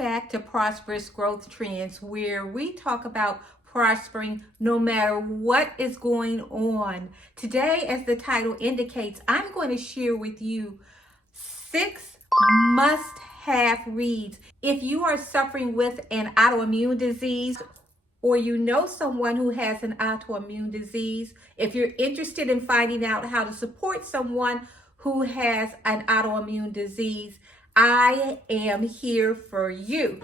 back to Prosperous Growth Trends, where we talk about prospering no matter what is going on. Today, as the title indicates, I'm going to share with you 6 must-have reads. If you are suffering with an autoimmune disease, or you know someone who has an autoimmune disease, if you're interested in finding out how to support someone who has an autoimmune disease, I am here for you.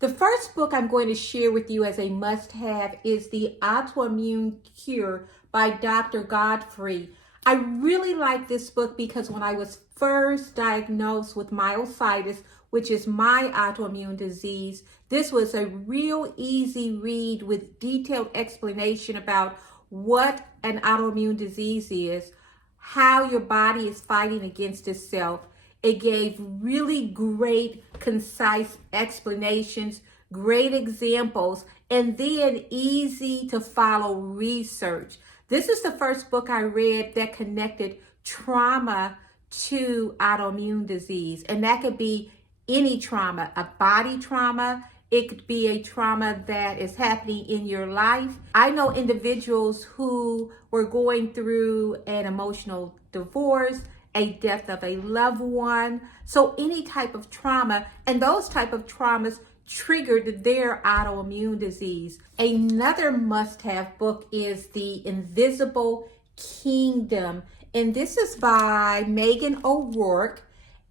The first book I'm going to share with you as a must-have is The Autoimmune Cure by Dr. Godfrey. I really like this book because when I was first diagnosed with myositis, which is my autoimmune disease, this was a real easy read with detailed explanation about what an autoimmune disease is, how your body is fighting against itself. It gave really great, concise explanations, great examples, and then easy to follow research. This is the first book I read that connected trauma to autoimmune disease. And that could be any trauma, a body trauma. It could be a trauma that is happening in your life. I know individuals who were going through an emotional divorce, a death of a loved one. So any type of trauma, and those type of traumas triggered their autoimmune disease. Another must-have book is The Invisible Kingdom, and this is by Megan O'Rourke.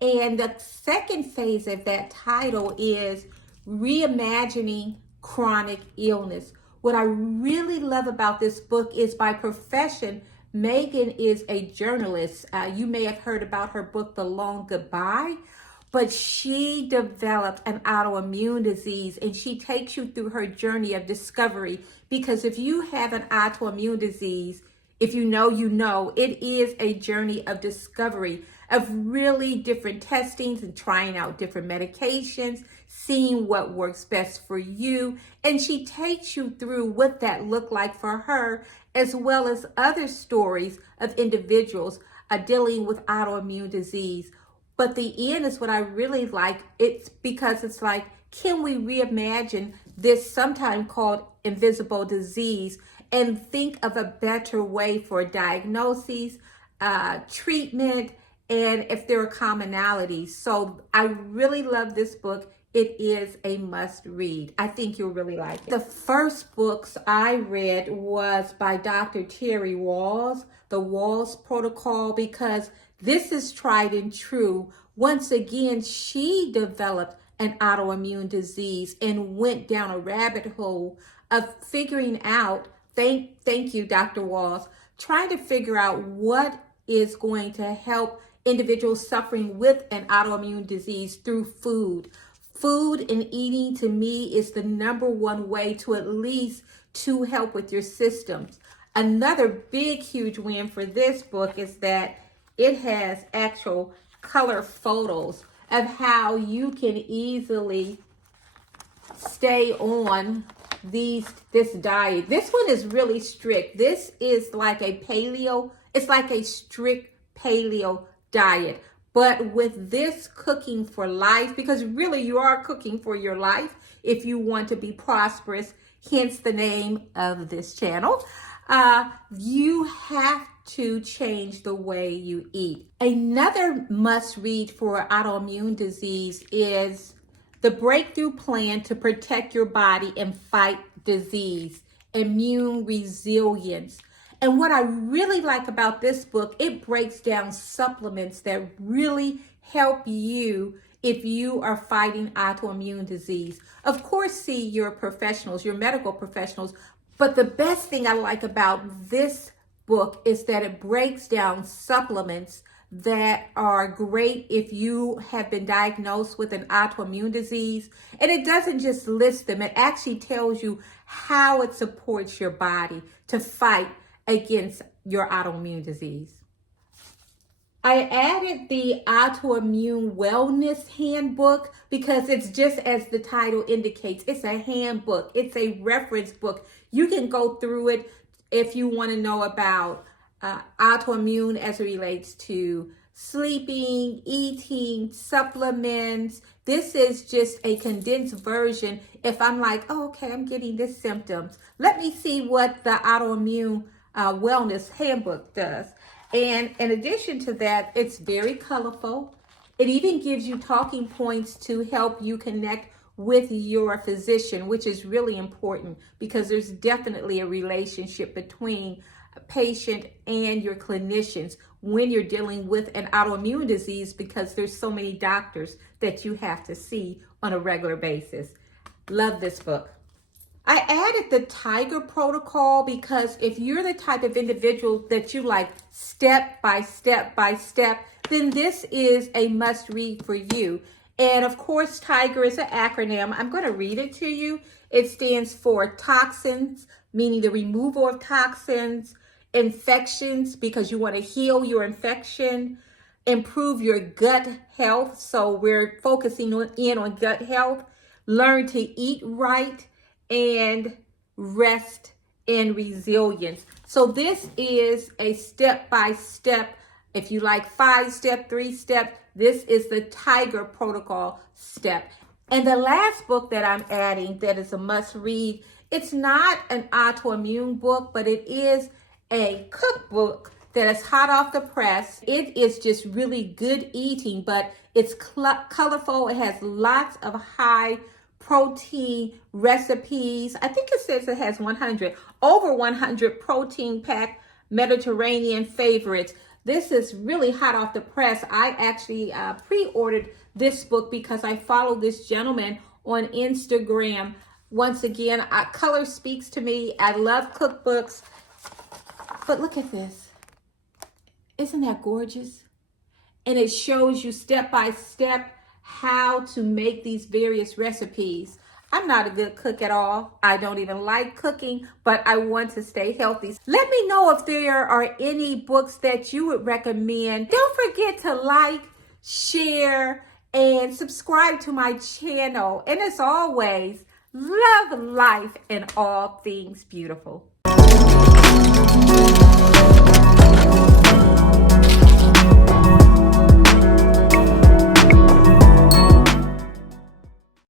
And the second phase of that title is Reimagining Chronic Illness. What I really love about this book is, by profession, Megan is a journalist. You may have heard about her book, The Long Goodbye, but she developed an autoimmune disease, and she takes you through her journey of discovery. Because if you have an autoimmune disease, if you know, it is a journey of discovery, of really different testings and trying out different medications, seeing what works best for you. And she takes you through what that looked like for her, as well as other stories of individuals dealing with autoimmune disease. But the end is what I really like. It's because it's like, can we reimagine this sometimes called invisible disease and think of a better way for diagnoses, treatment, and if there are commonalities. So I really love this book. It is a must read. I think you'll really like it. The first books I read was by Dr. Terry Wahls, The Wahls Protocol, because this is tried and true. Once again, she developed an autoimmune disease and went down a rabbit hole of figuring out, thank you, Dr. Wahls, trying to figure out what is going to help individuals suffering with an autoimmune disease through food. Food and eating, to me, is the number one way to at least to help with your systems. Another big, huge win for this book is that it has actual color photos of how you can easily stay on this diet. This one is really strict. This is like a paleo, it's like a strict paleo diet. But with this cooking for life, because really you are cooking for your life if you want to be prosperous, hence the name of this channel, you have to change the way you eat. Another must read for autoimmune disease is The Breakthrough Plan to Protect Your Body and Fight Disease, Immune Resilience. And what I really like about this book, it breaks down supplements that really help you if you are fighting autoimmune disease. Of course, see your professionals, your medical professionals, but the best thing I like about this book is that it breaks down supplements that are great if you have been diagnosed with an autoimmune disease. And it doesn't just list them, it actually tells you how it supports your body to fight against your autoimmune disease. I added the Autoimmune Wellness Handbook because it's just as the title indicates, it's a handbook, it's a reference book. You can go through it if you want to know about autoimmune as it relates to sleeping, eating, supplements. This is just a condensed version. If I'm like, oh, okay, I'm getting this symptoms, let me see what the Autoimmune Wellness Handbook does. And in addition to that, it's very colorful. It even gives you talking points to help you connect with your physician, which is really important because there's definitely a relationship between a patient and your clinicians when you're dealing with an autoimmune disease, because there's so many doctors that you have to see on a regular basis. Love this book. I added the Tiger Protocol because if you're the type of individual that you like step by step by step, then this is a must read for you. And of course, Tiger is an acronym. I'm going to read it to you. It stands for toxins, meaning the removal of toxins, infections, because you want to heal your infection, improve your gut health. So we're focusing on gut health, learn to eat right, and rest and resilience. So this is a step-by-step. If you like 5-step, 3-step, this is the Tiger Protocol step. And the last book that I'm adding that is a must read, it's not an autoimmune book, but it is a cookbook that is hot off the press. It is just really good eating, but it's colorful. It has lots of high protein recipes. I think it says it has over 100 protein packed Mediterranean favorites. This is really hot off the press. I actually pre-ordered this book because I follow this gentleman on Instagram. Once again, color speaks to me. I love cookbooks. But look at this. Isn't that gorgeous? And it shows you step by step how to make these various recipes. I'm not a good cook at all. I don't even like cooking, but I want to stay healthy. Let me know if there are any books that you would recommend. Don't forget to like, share, and subscribe to my channel. And as always, love life and all things beautiful.